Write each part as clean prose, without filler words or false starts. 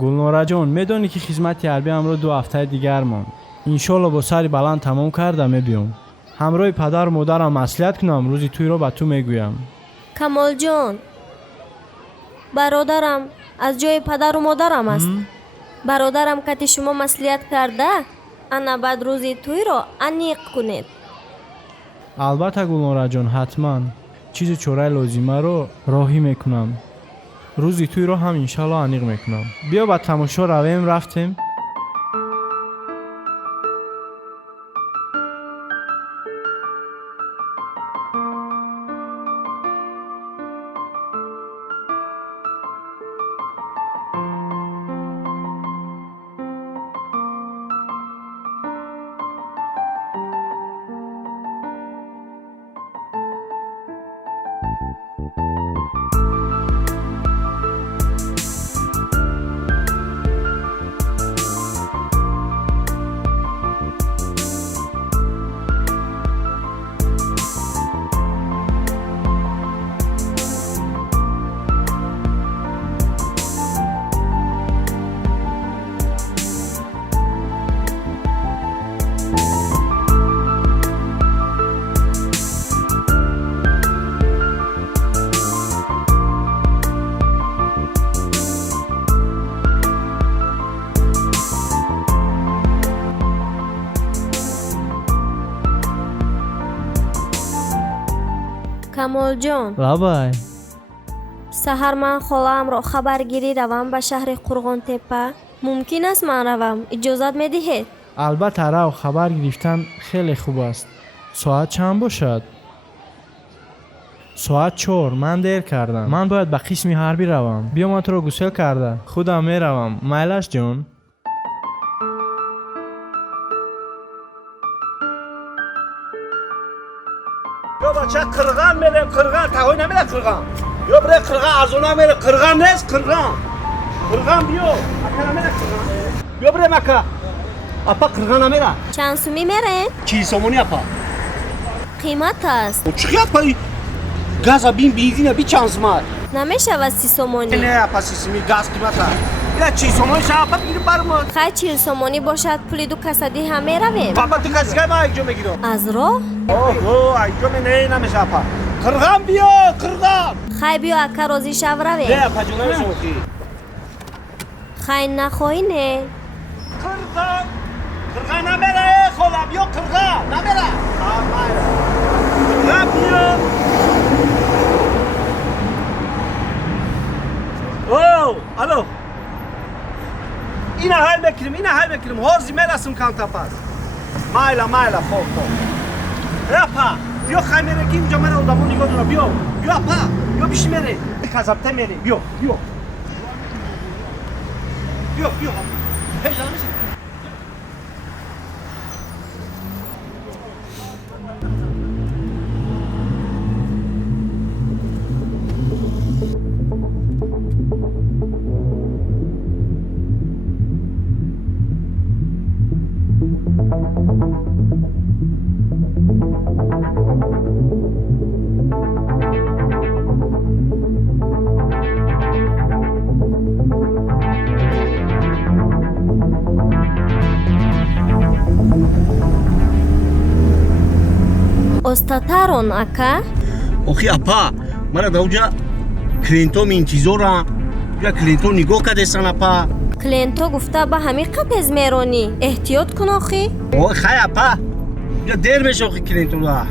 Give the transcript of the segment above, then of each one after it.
گلنورا جان میدونی که خدمت حربی امروز 2 هفته دیگر ماند. انشالله با سری بلند تمام کرده میبیام. همراه پدر و مادرم مصلحت کنم روزی توی رو به تو میگویم. کمال جان، برادرم از جای پدر و مادرم است. برادرم که شما مصلحت کرده انا بعد روزی توی رو انیق کنید. البته گلنورا جان حتما چیز چوره لازمه رو راهی میکنم. روزی توی رو هم انشالله انیق میکنم. بیا با تماشا رویم رفتیم. کمال جان، لابای سحر من خالم را خبرگیری روم به شهر قرغان تپه. ممکن است من روم؟ اجازت میدهید؟ البته رو خبر گرفتن خیلی خوب است. ساعت چند باشد؟ ساعت 4. من دیر کردم. من باید به قسم حربی روم. بیا من تو رو گسل کرده خودم میروم. میلش جان. یا بچه قرغان میریم. قرغان تاوی نمیره. قرغان یا بره قرغان ارزونا میره. قرغان نیست. قرغان بیو اکا نمیره. قرغان یا بره مکه اپا قرغان نمیره. چند سومی میره؟ 40 سومونی اپا. قیمت است. و چی اپا گاز بین بنزین بی چند سومات نمیشه و 30 سومانی. نه اپا 30 سومی گاز قیمت است. یا 40 سومونی شا اپا بگیر برمون. خیلی 40 سومانی باشد پولی دو کسدی همه رویم. بابا تو کسی ما اینجا میگیرم. از راه؟ اوه اینجا می نه نمیشه اپا. قرغان بیو قرغان. خیلی بیا اکا روزی شب رویم. نه اپا جون نمیشه وقتی. خیلی نخواهی نه؟ قرغان نمیره. خلا بیو قرغان نمیره. قرغان بیو. اوه الو این حال بکریم هرزی میرسم کانتا پاس مایلا خوب اپا بیا خیمه رکی اینجا من اودمون نگاه دارم بیا اپا بیا بیش میره کذبته میره بیا هیجان میشه استاتارون اکا؟ اوخی اپا مرا دوجا کلینتو این چیزو را یا کلینتو نگاه کده سن اپا کلینتو گفته به همین قطز میرونی احتیاط کن آخی؟ اوه خیلی اپا یا دیر میشه اوخی کلینتو را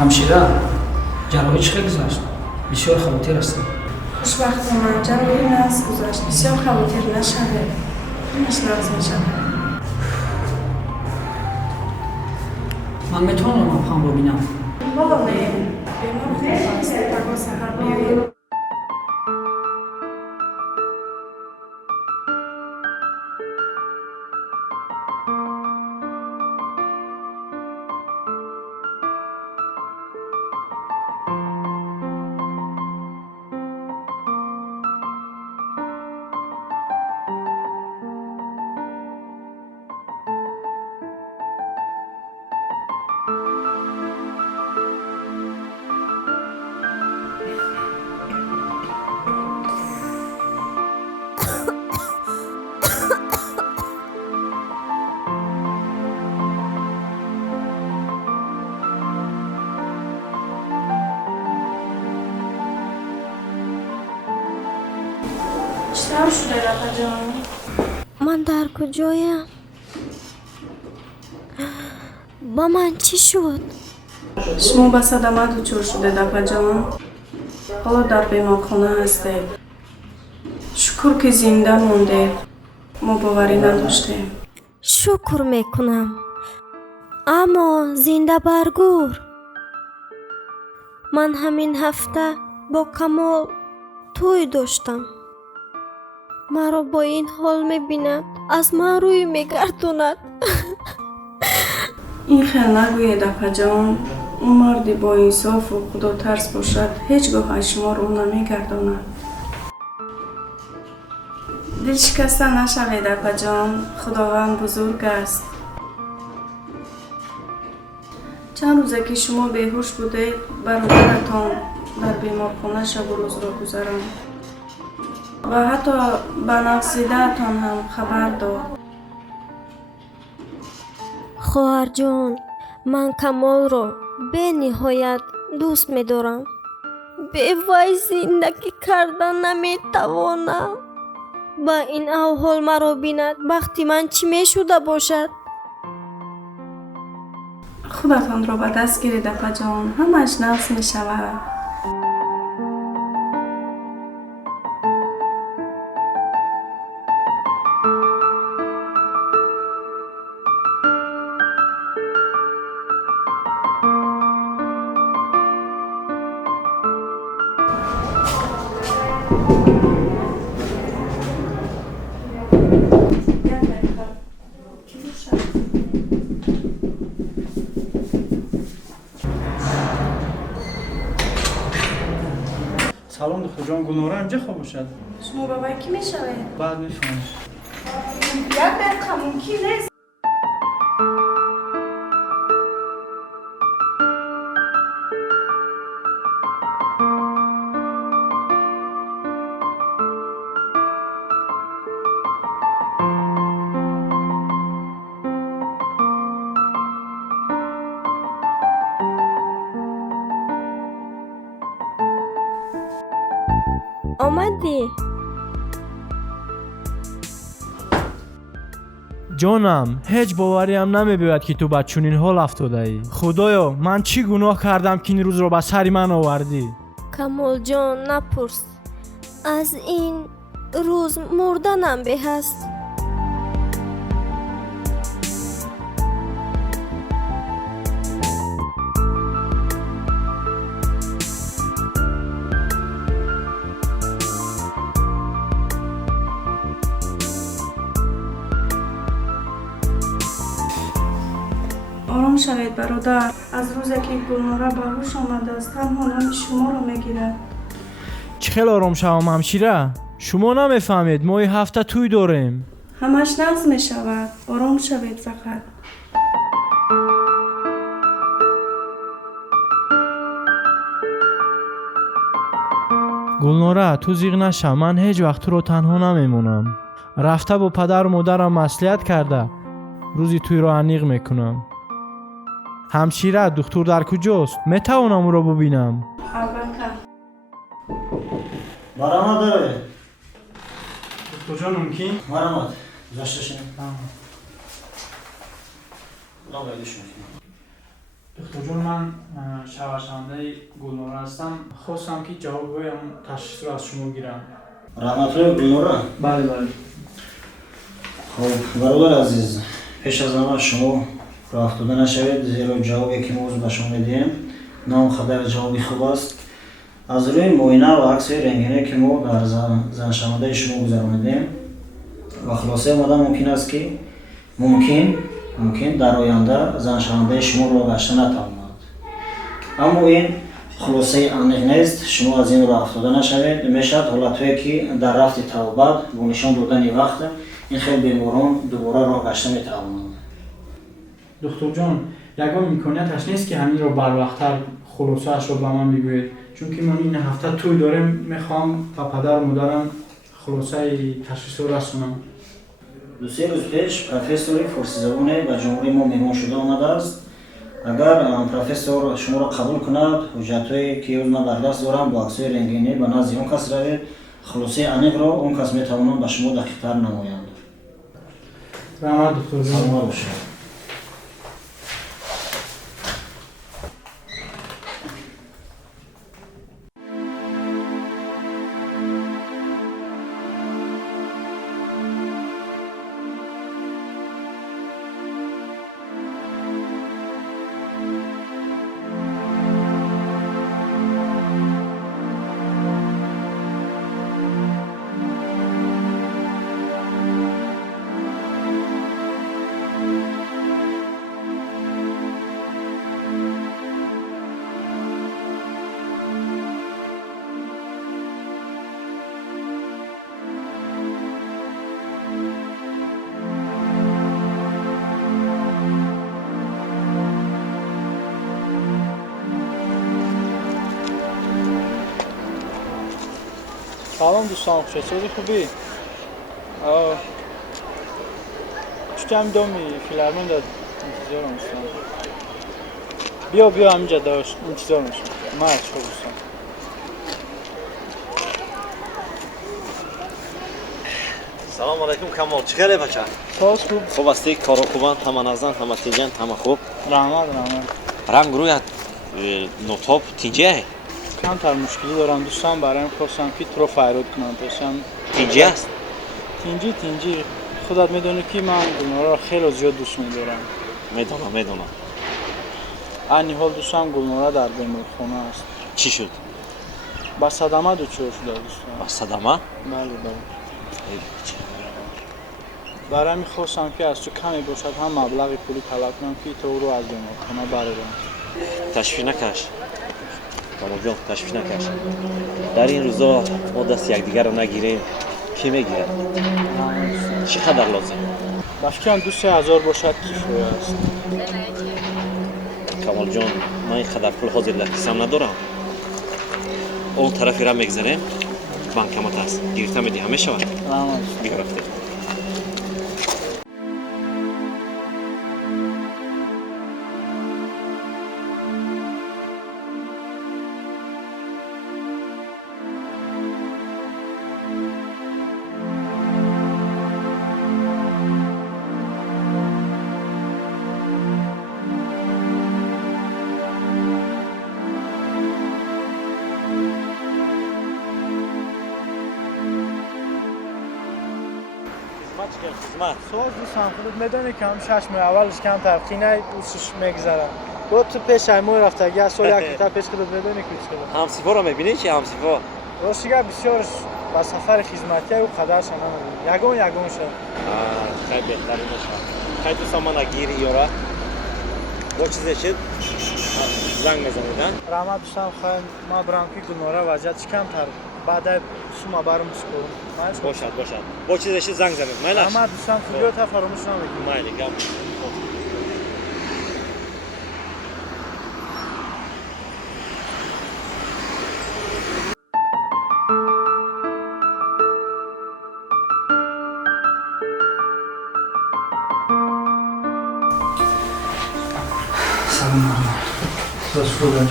همشیره جراحی چه گذشت؟ بسیار خواطر هستم. خوشبختانه جراحی ناز گذشت. بسیار خواطر نشده. همش نقص میشه. من میتونم ابهام ببینم. بابا نه بیمار خیلی است. تا سحر بیاییم. چطور شده رفا جان؟ من در کجایم؟ با من چی شد؟ شما به صدمه دچار شده رفا جان. حالا در بیمارخانه هستید. شکر که زنده مونده. ما باوری نداشتیم. شکر میکنم اما زنده برگور. من همین هفته با کمال توی داشتم. مرا با این حال میبیند از من روی میگردوند. این خیلی نگوید رفا جان. اون مردی با انصاف و خدا ترس باشد هیچگاه از شما رو نمیگرداند. دل شکسته نشوید رفا جان. خداوند بزرگ است. چند روزه که شما بیهوش بوده برادرتان در بیمارخانه شب و روز را گذراند و حتی به نقصیده‌تان هم خبر داد. خواهر جان، من کمال را به نهایت دوست می‌دارم. به وی زندگی کردن نمی‌توانم. با این احوال مرا بیند وقتی من چی می‌شده باشد؟ خودتان را به دست گیرید رفا جان. همش نفس می شود. سلام دختر جان، گلنوره اینجا خواب باشد. شما بابای کی می شوید؟ بعد میفهمم. یک دقیقه ممکن نیست. آمدی؟ جانم، هیچ باوریم نمی‌بود که تو به چنین حال افتاده ای. خدایا، من چی گناه کردم که این روز رو به سر من آوردی؟ کمال جان نپرس. از این روز مردنم به هست. آرام شوید برادر. از روزی که گلنوره به هوش آمده است تنها نام شما رو میگیرد. چه خیلی آرام شوم همشیره. شما نمیفهمید ما این هفته توی داریم. همش نقص می شود. آرام شوید فقط. گلنوره تو زیغ نشو، من هیچ وقت تو رو تنها نمیمونم. رفته با پدر و مادرم مصلحت کرده روزی توی رو انیق میکنم. همشیره دکتر در کجاست؟ میتوانم او را ببینم؟ البته. مرحمت داره. دکتر جان ممکن؟ مرحمت. گذشتشین. دکتر جان من شوهرشنده گلنوره هستم. خواستم که جواب گویم تشخیص رو از شما گیرم. رحمت الله گلنوره. بله. خب برادر عزیز، پیش از همه شما راه داده نشوید، زیرا جوابی که ما به شما میدیم نام خبر جوابی خوب است. از روی معاینه و عکس رنگینی که ما در زنشانده شما گذراندیم و خلاصه آمده ممکن است که ممکن در آینده زنشانده شما را گشته نتواند. اما این خلاصه عمیق نیست. شما از این راه افتاده نشوید. میشد حالتهایی که در رفت توبت با نشان دادن وقت این خیلی بیماران دوباره راه گشته میتوانند. دکتر جان، یگان امکانیتش نیست که همین رو بر وقتتر خلاصه‌اش رو به من بگویید، چون که من این هفته توی دارم، میخوام با پدر و مادرم خلاصه تشخیص رو رسونم. 2-3 روز پیش پروفسور فارسی زبان به جمهوری ما مهمان شده آمده است. اگر پروفسور شما را قبول کند، حجت‌هایی که من در دست دارم با عکس‌های رنگینی به نزد اون کس روید، خلاصه عمیق را اون کس میتواند به شما دقیق‌تر نمایند. رحمت دکتر جان. سلام باشید. سلام دوستان، چطوری؟ خوبی؟ چطور دومی فیلارمون داد انتظارم هستم. بیا همینجا داشت انتظارم هستم. مرد خوب دوستان. سلام علیکم کمال، چیکاره بچه؟ ساز خوب. خوب استی؟ کارو خوبن؟ همه نزن، همه تینجن، همه خوب؟ رحمت. رنگ روی نوتاپ تینجه؟ کمتر مشکلی دارم دوستان، برایم خواستم که تو رو فریاد کنم. داشتم تینجه است؟ تینجی خودت میدونی که من گلنارا را خیلی زیاد دوست میدارم. میدونم. این حال دوستم گلنارا در بیمارخانه است. چی شد؟ با صدمه دچار شده دوستان. با صدمه؟ بله. برای میخواستم که از تو کمی باشد هم مبلغ پولی طلب کنم که تو رو از بیمارخانه برارم. تشویش نکش کامل جان، تشویش نکش. در این روزا ما دست یکدیگر رو نگیریم، کی میگیره؟ چقدر لازم؟ بفکرم 2,000 باشد کفایه است. کامل جان، من اینقدر پول حاضر در کیسم ندارم. اون طرفی را میگذاریم، بانکمات هست، گرفته میدی همه شود. بیا رفته. خدمت. سوال دوستان خودت میدونی که هم 6 ماه اولش کم ترخینه اوسش میگذره. دو تو پیش ایمون رفته اگه سال یک تا پیش خودت میدونی که چی شده. همسیفا رو میبینی چی همسیفا؟ راستیگه بسیار با سفر خدمتی و قدرش نمیدونی. یگان شد. خیلی بهتر نشه. خیلی تو سامان گیری یارا. با چیزی شد؟ زنگ میزنیدن؟ رحمت دوستان خواهیم ما برام که گلنارا وضعیت کم تر بعد سوما برام سپرم. باشد. با چیزی شد زنگ زنید. میلش. رحمت دوستان خوبی تا فراموش نمیکنم. میلی گم. سلام. خوبه.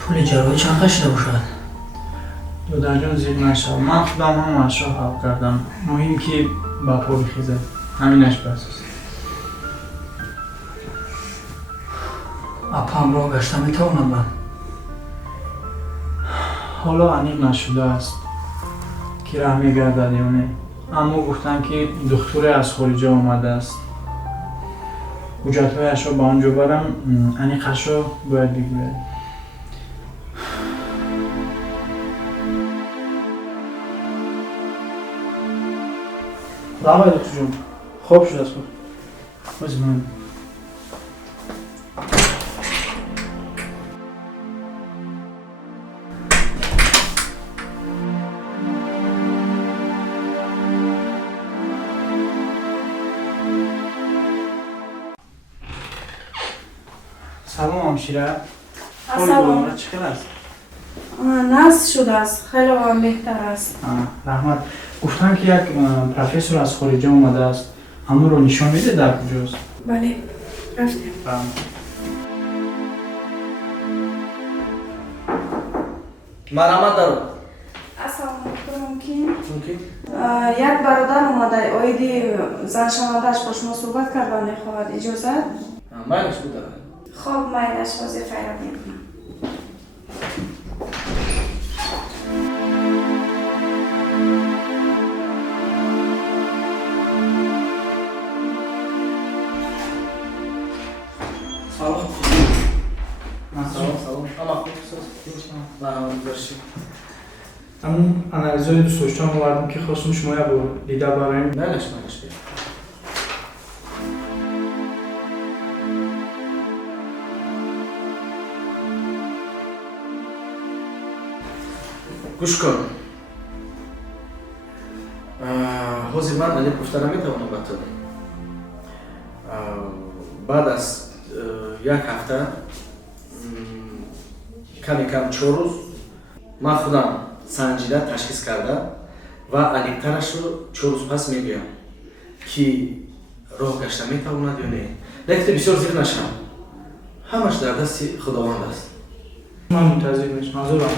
پول جراحی چند قشره باشد؟ دادر جان زیر نشد. من خودم هم اشرا حق کردم. مهم که با پا بخیزه. همینش بس است. اپا هم راه گشته میتوانم من؟ حالا انیق نشده است که رحمی گردد یا نه. اما گفتن که دکتر از خارج آمده است. حجت‌هایش را به آنجا برم، انیقش را باید بگوید. رحمت دکتر جون، خوب شده است. بزنم. سلام همشیره. سلام. چطور است؟ نقص شده است، خیلی هم بهتر است. رحمت، گفتن که یک پروفسور از خارج آمده است. همون رو نشان میده در کجاست؟ بله، رفتیم. مرحمت دارم. السلام علیکم. ممکن؟ یک برادر اومده، آیدی زن شمادهش با شما صحبت کردن میخواهد، اجازه؟ مایلش بودم. خب مایلش وظیفه را میکنم. سلام. سلام. اما خوب است. مرحمت باشید. همون انالیزهای دوست داشتم آوردم که خواستم شما یا با دیده برایم. مایلش بید. گوش کن. حوزی من علی گفته نمیتوانم بتونم. بعد از یک هفته کم 4 روز من خودم سنجیده تشخیص کرده و علیکترش رو 4 روز پس میگویم که راه گشته میتواند یا نه. لیکن بسیار زیر نشم. همش در دست خداوند است. من منتظر میشم. حاضرم.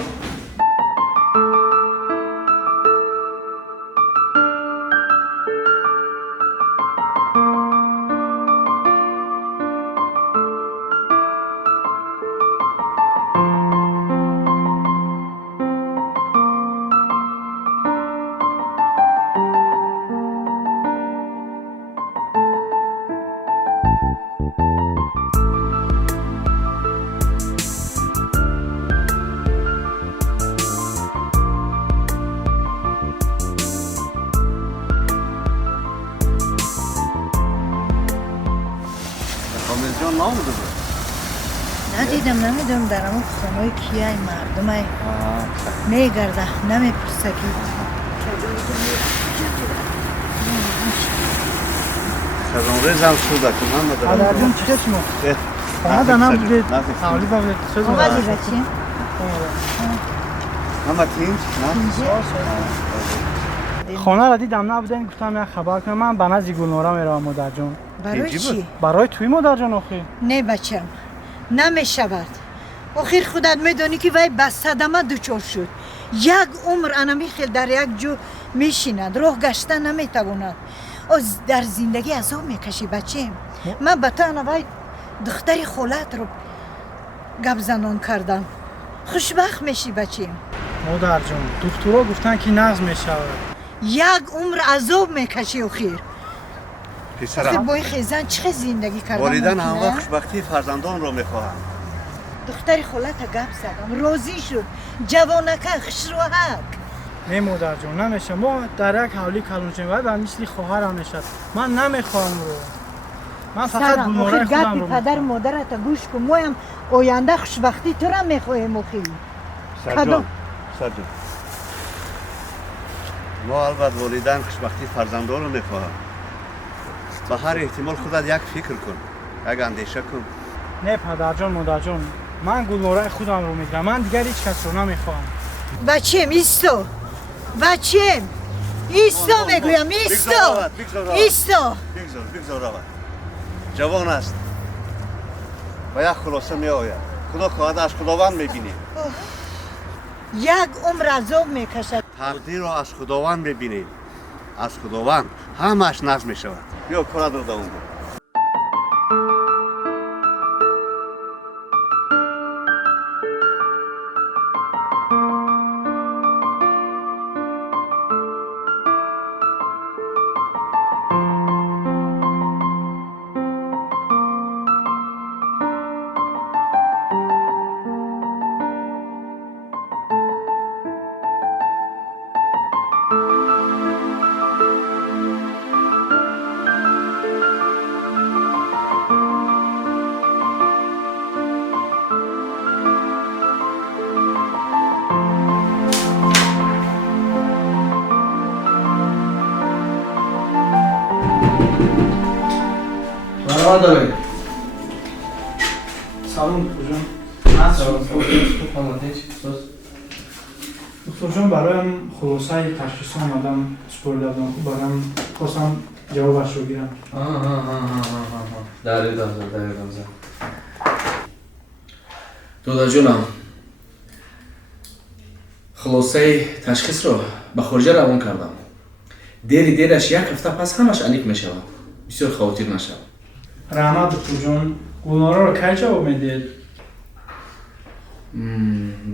جان نامده بود. ندیدم نمیدونم در همون خانه‌های کیه این مردم های میگرده نمیپرسه کی سلام ریزم شده که من ندارم. حالا جون چه شما؟ خانه دانم بودید. حالی بابید. چه زمان؟ آقازی بچیم؟ همه تینج؟ نه؟ خانه را دیدم نبودین گفتم یک خبر کنم. من به نزد گلنورا میروم مادر جان. برای چی؟ برای توی مادر جان آخی. نه بچم نمیشود. آخر خودت میدونی که وی به صدمه دچار شد. یک عمر انمی خیل در یک جو میشیند. راه گشته نمیتواند. از در زندگی عذاب میکشی بچیم. من به تو وی دختر خالت رو گپ زنان کردم. خوشبخت میشی بچیم. مادر جان دکترها گفتن که نقض میشود. یک عمر عذاب میکشی آخر. آخر پسرم با این خیزن چه زندگی کردن والدین ممکنه؟ همواره خوشبختی فرزندان را میخواهند. دختر خالت گپ زدم راضی شد جوانکه خوشروحک. نه مادر جان نمیشه. ما در یک حولی کلون شیم و مثل خواهرم میشد. من نمیخوام رو. من فقط سرم گلنورای آخر خودم گپی رو پدر میخوام. مادرت گوش کن. ما هم آینده خوشبختی تو را میخواهیم آخر. سرجان ما البته والدین خوشبختی فرزندان را میخواهند. به هر احتمال خودت یک فکر کن، یک اندیشه کن. نه پدر جان مادر جان من گلنورای خودم رو میگیرم. من دیگر هیچ کس رو نمیخوام. بچیم ایستو بچیم ایستو میگویم ایستو ایستو. بگذار رود. جوان است و یک خلاصه می آید. خدا خواهد از خداوند میبینی. یک عمر عذاب میکشد. تقدیر را از خداوند میبینی. از خداوند همش نقض می شود. بیا کارت رو دوام بده. салом давай. салом духтурҷон. Салом. Омадеш. духтурҷон, бароям хулосаи ташхисо омадам супурда будам, бароям хостам ҷавобашро гирам. Даридамза. Додаҷонам, хулосаи ташхисро ба хориҷа равон кардам. Дераш як ҳафта пас ҳамаш аниқ мешавад. Бисёр хавотир нашав. раҳмат духтурҷон, гулнораро кай ҷавоб медиҳед?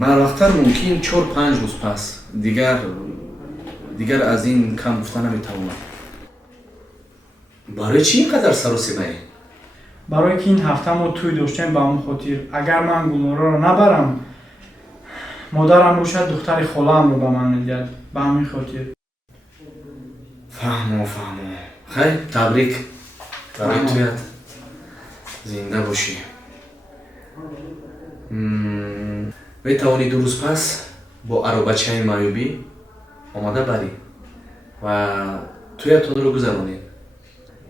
барвақттар мумкин 4-5 рӯз пас. Дигар аз ин кам гуфта наметавонам. барои чӣ ин қадар саросимаӣ? барое ки ин ҳафта мо тӯй доштем ба ҳамон хотир. агар ман гулнораро набарам, модарам бошад духтари холаамро ба ман медиҳад. ба ҳамин хотир. фаҳмо. хай, табрик туят. зинда бошӣ. метавонӣ 2 рӯз пас бо аробачаи маъюбӣ омада барӣ ва туятонро гузаронӣ.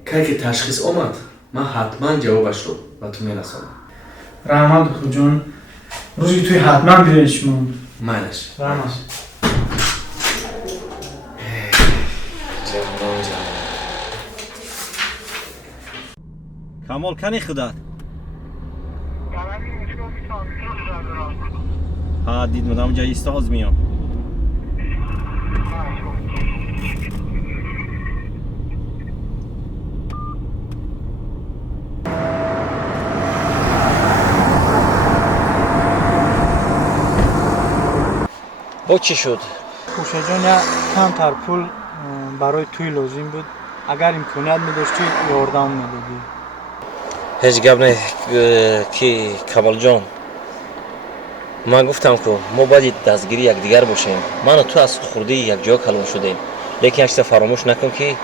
кай ки ташхис омад, ман ҳатман ҷавобашро ба ту мерасонам. раҳмат духтурҷон, рӯзи тӯй ҳатман биёед шумо. майлаш. раҳмат. ҷавон. камол кани худат ها دید مدام جای استاز میام با چی شد؟ хушаҷон, як камтар пул барои тӯй лозим буд. агар имконият медоштӣ ёрдам медодӣ. ҳеҷ гап не ки камолҷон, ман гуфтам ку мо бояди дастгири якдигар бошем. ману ту аз хурдии якҷоя калон шудем, лекин як чиза фаромӯш накун ки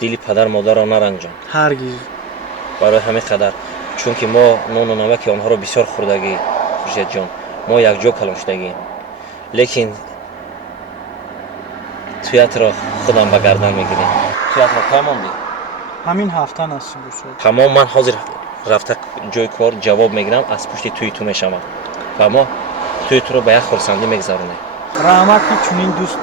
дили падар модарро наранҷон. ҳаргиз. барои ҳамин қадар, чунки мо нону намаки онҳоро бисёр хӯрдагӣ хуршедҷон, мо якҷо калон шудагӣем. лекин туятро худам ба гардан мегирем. туятро кай мондӣ? ҳамин ҳафта насиб бошад. тамом, ман ҳозир рафта ҷои кор ҷавоб мегирам, аз пушти тӯи ту мешавам. фаҳмо, тӯи туро ба як хурсандӣ мегузаронем. раҳмат ки чунин дӯст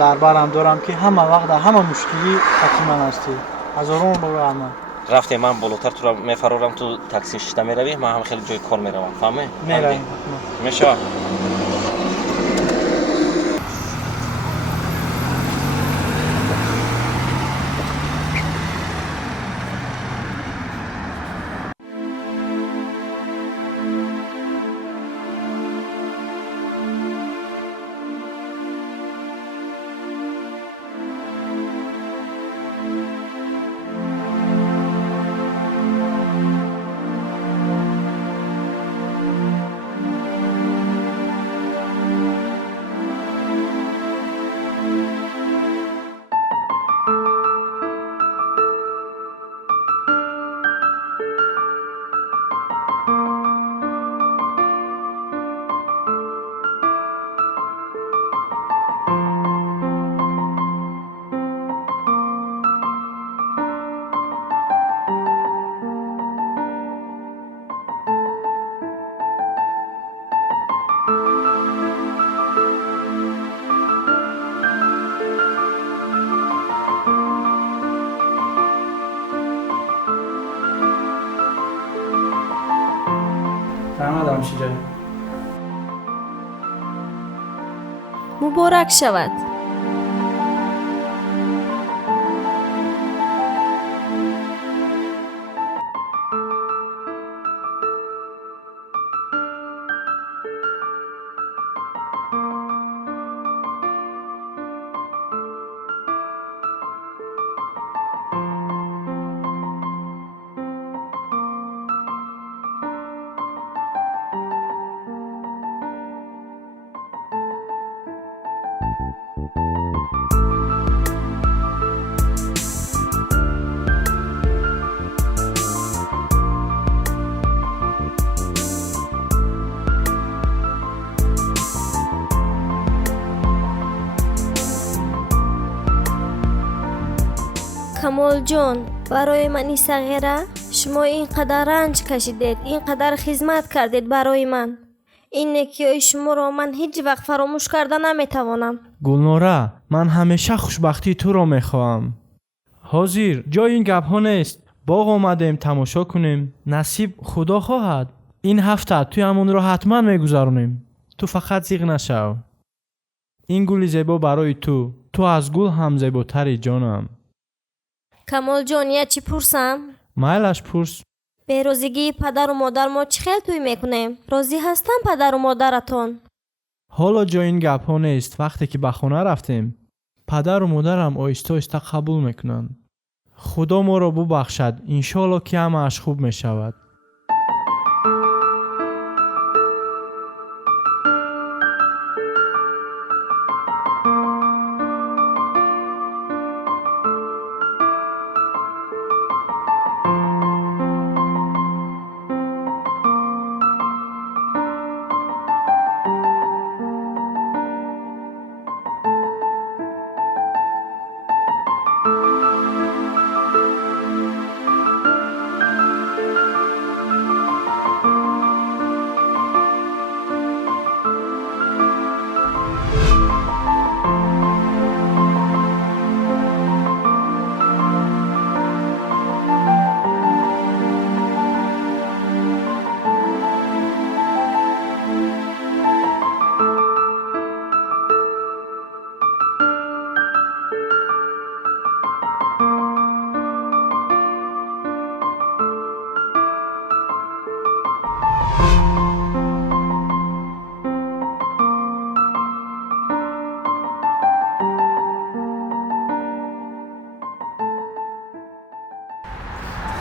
дар барам дорам ки ҳама вақт дар ҳама мушкилӣ хати ман ҳастӣ. ҳазорон бор раҳмат. рафте ман болотар туро мефарорам, ту такси шишта меравӣ, ман ҳам хеле ҷои кор меравам. фаҳме? меравем. мешавад. раҳмат ҳамшира. муборак шавад. камолҷон, барои мани сағира شما اینقدر رنج کشیدید، اینقدر خدمت کردید برای من. این نیکی شما را من هیچ وقت فراموش کرده نمیتوانم. گلنوره، من همیشه خوشبختی تو را میخواهم. حاضر، جای این گپ ها نیست. باغ آمدیم تماشا کنیم. نصیب خدا خواهد. این هفته توی همون را حتما میگذرونیم. تو فقط زیغ نشو. این گل زیبا برای تو. تو از گل هم زیباتری جانم. کمال جان، یه چی پرسم؟ مایلش پرس. به روزگی پدر و مادر ما چه خیل توی میکنیم؟ راضی هستن پدر و مادرتون؟ حالا جای این گپ ها نیست. وقتی که به خانه رفتیم پدر و مادرم آیسته آیسته قبول میکنن. خدا ما را ببخشد. انشالله که همه‌اش خوب میشود.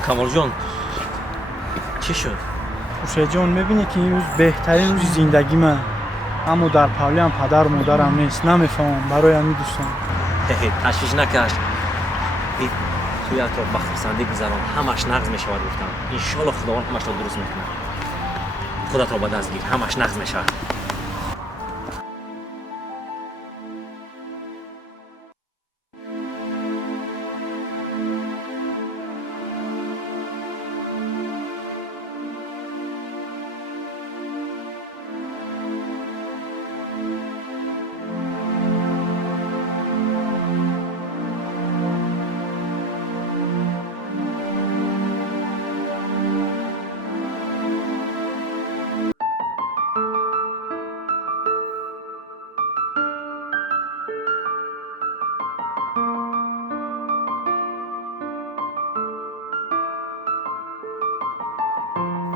کمال جان چی شد؟ خوشه جان، میبینی که این روز بهترین روز زندگی من. اما در پاولی هم پدر و مادرم نیست. نمیفهمم. برای همین دوستان تشویش نکش. این توی اطراف با خرسندی گذران همش نقض میشود گفتم. انشالله خداوند همش را درست میکنه. خودت را با دست گیر. همش نقض میشود.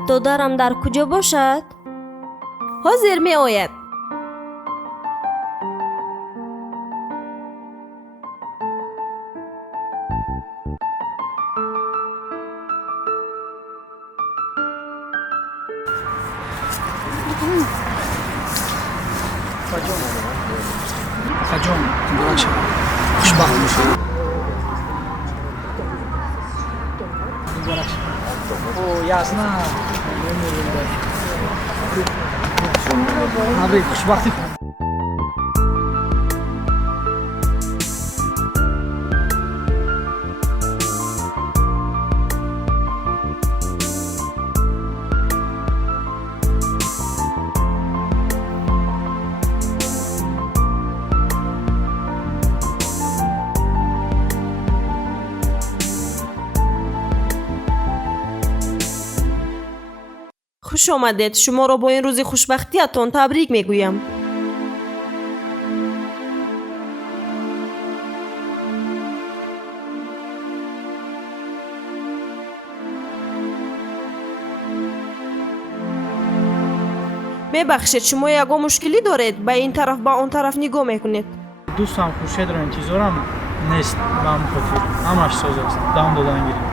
دادرم در کجا باشد؟ حاضر می آید. جان باشه خوشبخت میشه. او یاسنا نمی‌دونم. خوشبختی. خوش آمدید. شما را با این روز خوشبختیتان تبریک میگویم. ببخشید شما یگان مشکلی دارید؟ به این طرف به آن طرف نگاه میکنید. دوستم خورشید را انتظارم نیست. به همون خاطر همش ساز است. دم دادن گیریم.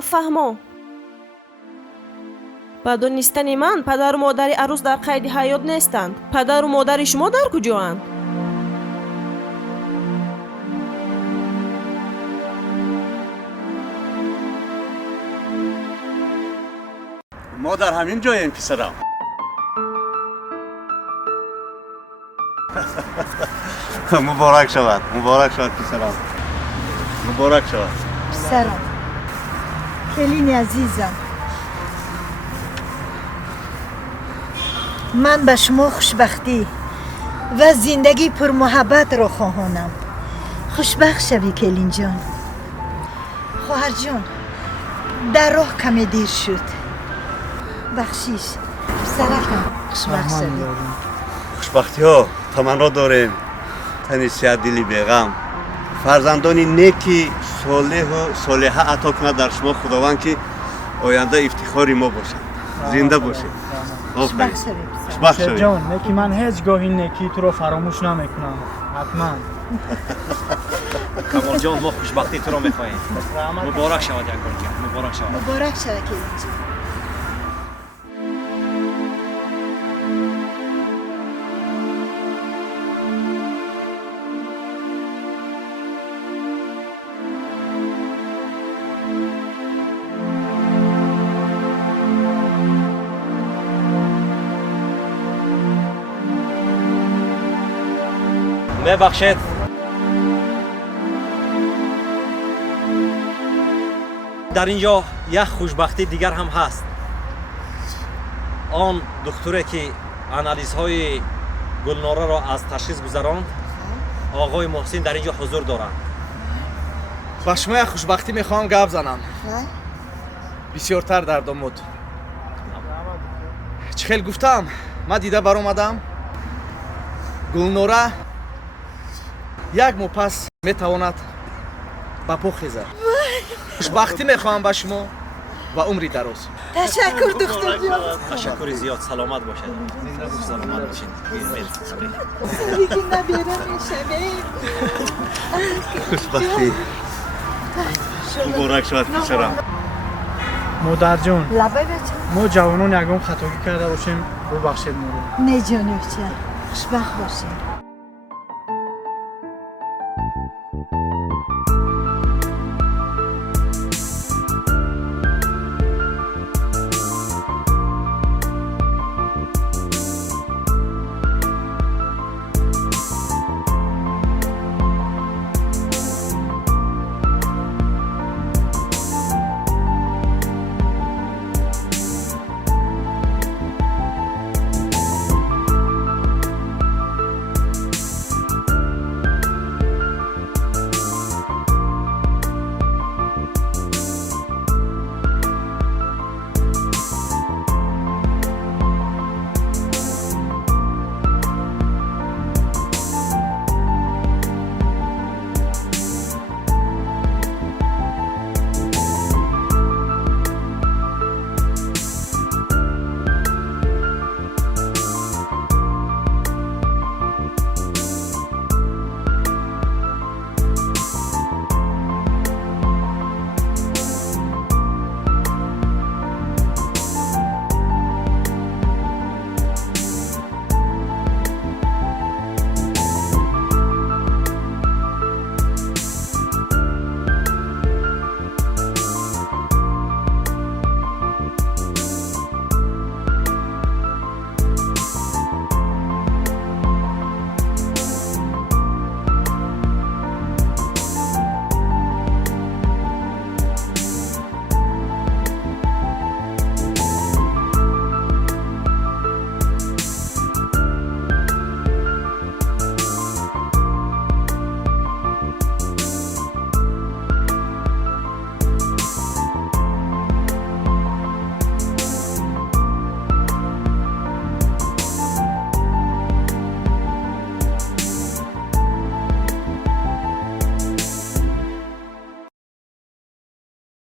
فهمم. با دانستن من پدر و مادر عروس در قید حیات نیستند. پدر و مادر شما در کجااند؟ ما در همین جاییم پسرم. مبارک شود. مبارک شود پسرم. مبارک شود. سلام. کلین عزیزم، من به شما خوشبختی و زندگی پر محبت را خواهانم. خوشبخت شوی کلین جان. خواهر جان، در راه کمی دیر شد. بخشیش پسرکم خوشبخت شوی. خوشبختی ها تمنا داریم. تنیسیت دلی بیغم، فرزندانی نیکی صالح و صالحه عطا کنه در شما خداوند که آینده افتخاری ما باشند. زنده باشید. آفرین. خوشبخت شوی پسر. خوشبخت شیر شوید. جان نیکی من هیچ گاه این نیکی تو رو فراموش نمیکنم. حتما. کمال جان ما خوشبختی تو رو میخواهیم. مبارک شود یک بار دیگر. مبارک شود. مبارک شوی کلین جان. ببخشید. در اینجا یک خوشبختی دیگر هم هست. آن دکتری که آنالیزهای گلناره را از تشخیص گذراند، آقای محسن در اینجا حضور دارند. با شما یک خوشبختی میخوام گپ زنم. بسیارتر در دامود. چه خیلی گفتم، من دیده بر اومدم گلنوره یک ماه پس میتواند با پا خیزد. خوشبختی میخوام با شما و عمری دراز. تشکر دکتر جان. تشکر زیاد. سلامت باشید. سلامت باشید. سری که نبیرم میشویم. خوشبختی. مبارک شود پسرم. مادر جان، لبه بچه. ما جوانان یکم خطاگی کرده باشیم، ببخشید ما رو. نه جانم چه. خوشبخت باشیم.